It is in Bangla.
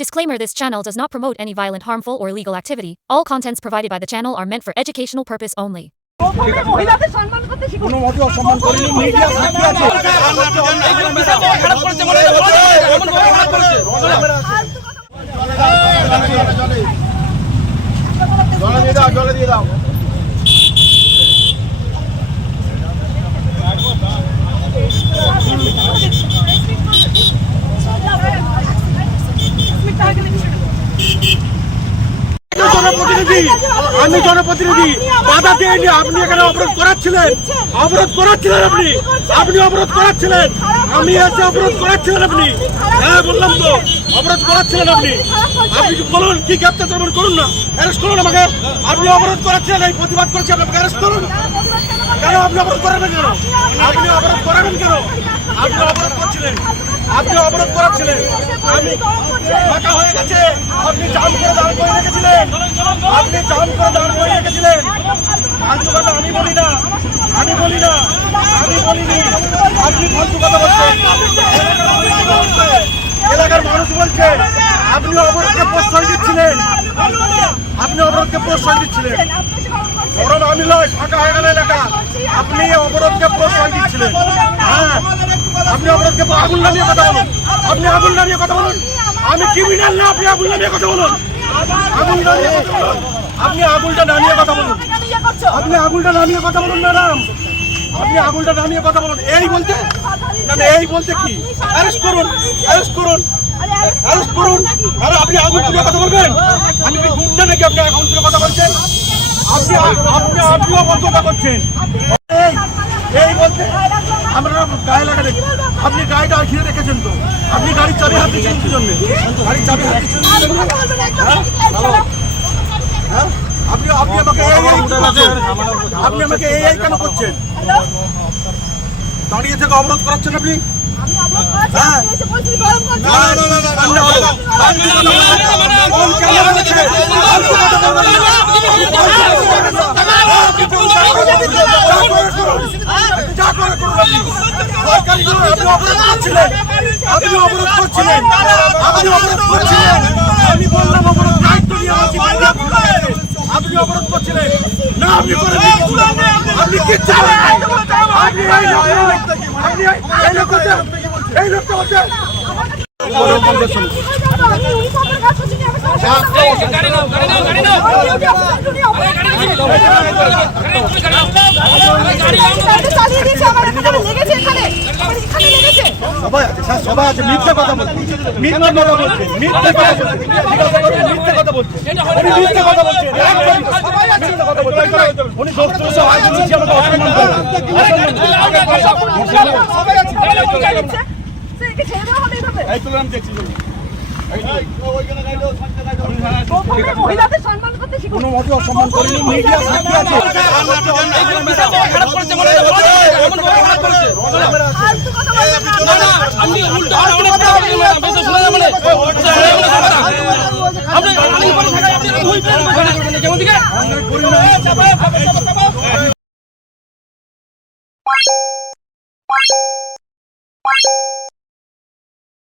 Disclaimer This channel does not promote any violent, harmful, or illegal activity. All contents provided by the channel are meant for educational purpose only. প্রথমে মহিলাদের সম্মান করতে শিখুন কোনো মতে অসম্মান করেনি মিডিয়া সাক্ষী আছে খারাপ করেছে মনে হয় এমন ভাবে খারাপ করেছে জলে দিয়ে দাও জলে দিয়ে দাও জনপ্রতিনিধি, আমি জনপ্রতিনিধি, বাধা দেয়নি, আপনি এখানে অবরোধ করাচ্ছিলেন। অবরোধ করাচ্ছিলেন আপনি। আপনি অবরোধ করাচ্ছিলেন। আমি এসে অবরোধ করাচ্ছিলেন আপনি। হ্যাঁ বললাম তো, অবরোধ করাচ্ছিলেন আপনি। আপনি বলুন, কি গ্রেপ্তার করবেন করুন না অ্যারেস্ট করুন আমাকে। আপনি অবরোধ করাচ্ছিলেন এই প্রতিবাদ করছি, আপনাকে অ্যারেস্ট করুন। কেন আপনি অবরোধ করাবেন কেন? আপনি অবরোধ করাবেন কেন? আপনি অবরোধ করছিলেন। আপনি অবরোধ করাচ্ছিলেন। আমি ফাঁকা হয়ে গেছে। আপনি জাম করে দাঁড় করে রেখেছিলেন। আপনি জাম করে দাঁড় করে রেখেছিলেন। ফালতু কথা আমি বলি না। আমি বলি না। আমি বলিনি আপনি ফালতু কথা বলছেন। এলাকার মানুষ বলছে, আপনি অবরোধকে প্রশ্রয় দিচ্ছিলেন। আপনি অবরোধকে প্রশ্রয় দিচ্ছিলেন। বরং আমি নয়, ফাঁকা হয়ে গেল এলাকা। আপনি অবরোধকে প্রশ্রয় দিচ্ছিলেন হ্যাঁ আপনি অবরোধকে আগুন নামিয়ে কথা বলুন। আপনি আগুন নামিয়ে কথা বলুন। আমি ক্রিমিনাল না, আপনি আগুন নামিয়ে কথা বলুন। আগুন নামিয়ে আপনি আগুনটা নামিয়ে কথা বলুন। আপনি আগুনটা নামিয়ে কথা বলুন, ম্যাডাম। আপনি আগুনটা নামিয়ে কথা বলুন। এই বলতে? না এই বলতে কি? অ্যারেস্ট করুন অ্যারেস্ট করুন। অ্যারেস্ট করুন। আরে, আপনি আগুন তুলে কথা বলবেন? আমি কি গুন্ডা নাকি আপনি আগুন তুলে কথা বলছেন? আপনি আপনি, আপনিও বন্ধটা করছেন এই এই বলতে আমরা গায়ে লাগা আপনি গাড়িটা ঘিরে রেখেছেন তো আপনি গাড়ির চাবি হাত দিচ্ছেন কি জন্য গাড়ির চাবি হাত দিচ্ছেন হ্যাঁ আপনি আপনি আমাকে আপনি আমাকে এই এই কেন করছেন দাঁড়িয়ে থেকে অবরোধ করাচ্ছেন আপনি হ্যাঁ। সরকারি আপনি অবরোধ করছিলেন। আপনি অবরোধ করছিলেন। আপনি করছিলেন। আমি বললাম অবরোধ দায়িত্ব নিয়ে আপনি অবরোধ করছিলেন না আপনি করেন আপনি কিচ্ছু করেন আপনি এই লোকটা আপনি এই- লোকটা এই লোকটা বলছে গাড়ি নাও গাড়ি নাও গাড়ি নাও সবাই আছে মিথ্যা কথা বলছে মিথ্যা কথা বলছে মিথ্যা কথা বলছে মিথ্যা কথা বলছে উনি কথা বলছে একদম কথা বলছে উনি দোষ দোষ আগে নিচে আমাকে অসম্মান করছে সবাই আছে। একে ছেড়ে দেওয়া হবে এইভাবে এই প্রোগ্রাম দেখছি। মহিলাদের সম্মান করতে শিখুন। অসম্মান করেনি মিডিয়া সাক্ষী আছে। মনে হয় আপনি আপনি